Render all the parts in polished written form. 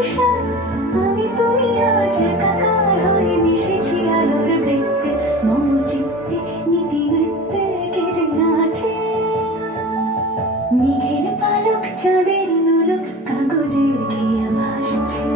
আশা আমি তুমি আজ একাকার হয়ে মিশেছি আলোর বৃত্তে মম চিত্তে নীতিবৃত্তে কেড়ে আছে মেঘের পালক চাঁদের নোলক কাগজের খেয়া ভাসছে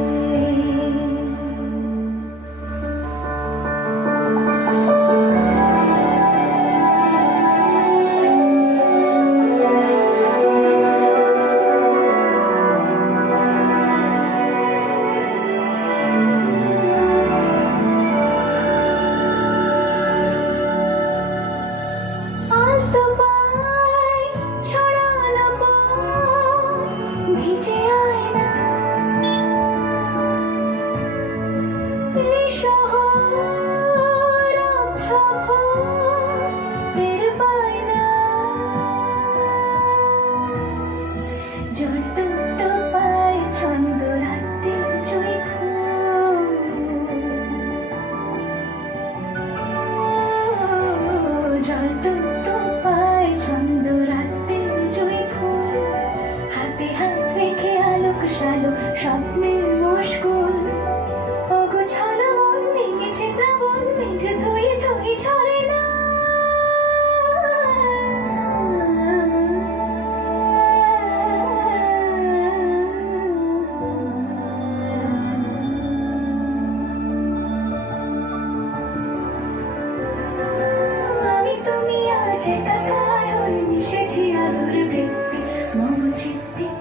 স্বপ্নের মুশকুল অগোছালো মন ভেঙেছে শ্রাবণ মেঘ ধুয়ে ধুয়ে ঝরে না আমি তুমি আজ একাকার হয়ে মিশেছি আলোর বৃত্তে মম চিত্তে